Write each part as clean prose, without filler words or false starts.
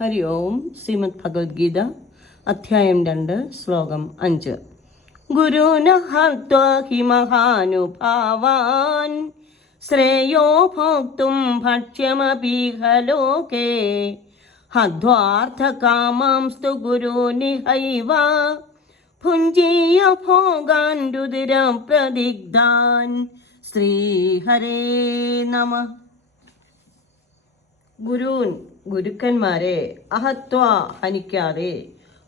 ഹരി ഓം. ശ്രീമദ് ഭഗവത്ഗീത അധ്യായം 2 ശ്ലോകം 5. ഗുരുന ഹത്വാ ഹി മഹാനുഭാവാൻ ശ്രേയോ ഭോക്തും ഭക്ഷ്യമപീഹ ലോകേ ഹദ്വാർത്ഥകാമാംസ്തു ഗുരുനിഹൈവ ഭുഞ്ജീയ ഭോഗാൻ രുതിരപ്രദിഗ്ധാൻ. ശ്രീഹരേ നമഃ. ഗുരുക്കന്മാരെ അഹത്വ ഹനിക്കാതെ,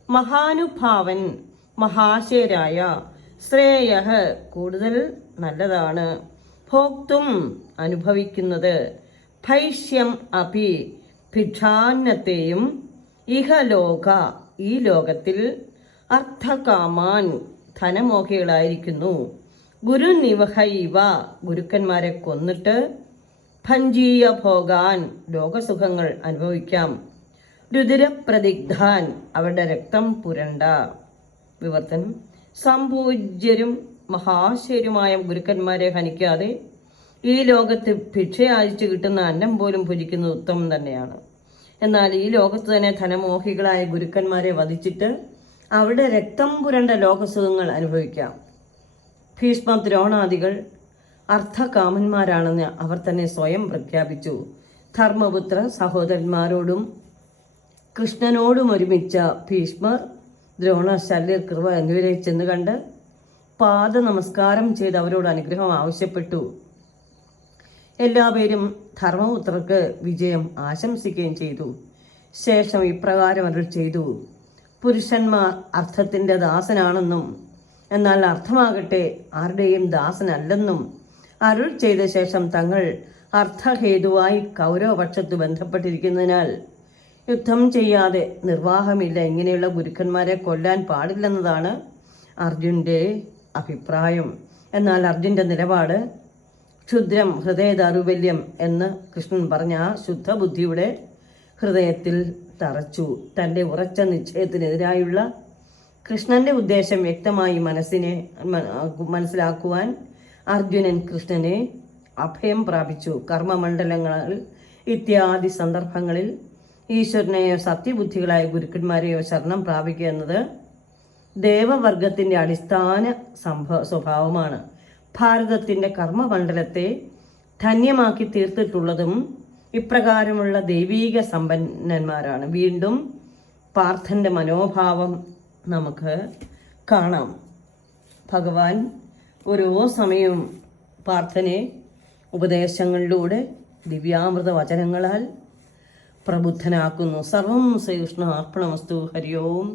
മഹാനുഭാവൻ മഹാശയരായ, ശ്രേയ കൂടുതൽ നല്ലതാണ്, ഭോക്തും അനുഭവിക്കുന്നത്, ഭൈഷ്യം അപി ഭിക്ഷാന്നത്തെയും, ഇഹലോക ഈ ലോകത്തിൽ, അർത്ഥകാമാൻ ധനമോഹികളായിരിക്കുന്നു, ഗുരുനിവഹൈവ ഗുരുക്കന്മാരെ കൊന്നിട്ട്, ഭഞ്ജീയ ഭോഗാൻ ലോകസുഖങ്ങൾ അനുഭവിക്കാം, രുതിരപ്രദിഗ്ധാൻ അവരുടെ രക്തം പുരണ്ട. വിവർത്തനം: സംപൂജ്യരും മഹാശയരുമായ ഗുരുക്കന്മാരെ ഹനിക്കാതെ ഈ ലോകത്ത് ഭിക്ഷയാചിച്ചു കിട്ടുന്ന അന്നം പോലും ഭുജിക്കുന്നത് ഉത്തമം തന്നെയാണ്. എന്നാൽ ഈ ലോകത്ത് തന്നെ ധനമോഹികളായ ഗുരുക്കന്മാരെ വധിച്ചിട്ട് അവരുടെ രക്തം പുരണ്ട ലോകസുഖങ്ങൾ അനുഭവിക്കാം. ഭീഷ്മ ദ്രോണാദികൾ അർത്ഥകാമന്മാരാണെന്ന് അവർ തന്നെ സ്വയം പ്രഖ്യാപിച്ചു. ധർമ്മപുത്ര സഹോദരന്മാരോടും കൃഷ്ണനോടും ഒരുമിച്ച ഭീഷ്മർ, ദ്രോണ, ശല്യർ, കൃപ എന്നിവരെ ചെന്ന് കണ്ട് പാദ നമസ്കാരം ചെയ്ത് അവരോട് അനുഗ്രഹം ആവശ്യപ്പെട്ടു. എല്ലാവരും ധർമ്മപുത്രർക്ക് വിജയം ആശംസിക്കുകയും ചെയ്തു. ശേഷം ഇപ്രകാരം അരുൾ ചെയ്തു: പുരുഷന്മാർ അർത്ഥത്തിന്റെ ദാസനാണെന്നും എന്നാൽ അർത്ഥമാകട്ടെ ആരുടെയും ദാസനല്ലെന്നും അരുൾ ചെയ്ത ശേഷം തങ്ങൾ അർത്ഥഹേതുവായി കൗരവപക്ഷത്ത് ബന്ധപ്പെട്ടിരിക്കുന്നതിനാൽ യുദ്ധം ചെയ്യാതെ നിർവാഹമില്ല, ഇങ്ങനെയുള്ള ഗുരുക്കന്മാരെ കൊല്ലാൻ പാടില്ലെന്നതാണ് അർജുൻ്റെ അഭിപ്രായം. എന്നാൽ അർജുൻ്റെ നിലപാട് ക്ഷുദ്രം ഹൃദയ ദൗർബല്യം എന്ന് കൃഷ്ണൻ പറഞ്ഞ ആ ശുദ്ധബുദ്ധിയുടെ ഹൃദയത്തിൽ തറച്ചു. തൻ്റെ ഉറച്ച നിശ്ചയത്തിനെതിരായുള്ള കൃഷ്ണന്റെ ഉദ്ദേശം വ്യക്തമായി മനസ്സിലാക്കുവാൻ അർജുനൻ കൃഷ്ണനെ അഭയം പ്രാപിച്ചു. കർമ്മമണ്ഡലങ്ങൾ ഇത്യാദി സന്ദർഭങ്ങളിൽ ഈശ്വരനെയോ സത്യബുദ്ധികളായ ഗുരുക്കന്മാരെയോ ശരണം പ്രാപിക്കുക എന്നത് ദേവവർഗത്തിന്റെ അടിസ്ഥാന സ്വഭാവമാണ്. ഭാരതത്തിന്റെ കർമ്മമണ്ഡലത്തെ ധന്യമാക്കി തീർത്തിട്ടുള്ളതും ഇപ്രകാരമുള്ള ദൈവീക സമ്പന്നന്മാരാണ്. വീണ്ടും പാർത്ഥന്റെ മനോഭാവം നമുക്ക് കാണാം. ഭഗവാൻ ഓരോ സമയവും പാർത്ഥനെ ഉപദേശങ്ങളിലൂടെ ദിവ്യാമൃത വചനങ്ങളാൽ പ്രബുദ്ധനാക്കുന്നു. സർവം ശ്രീകൃഷ്ണ അർപ്പണമസ്തു. ഹരി ഓം.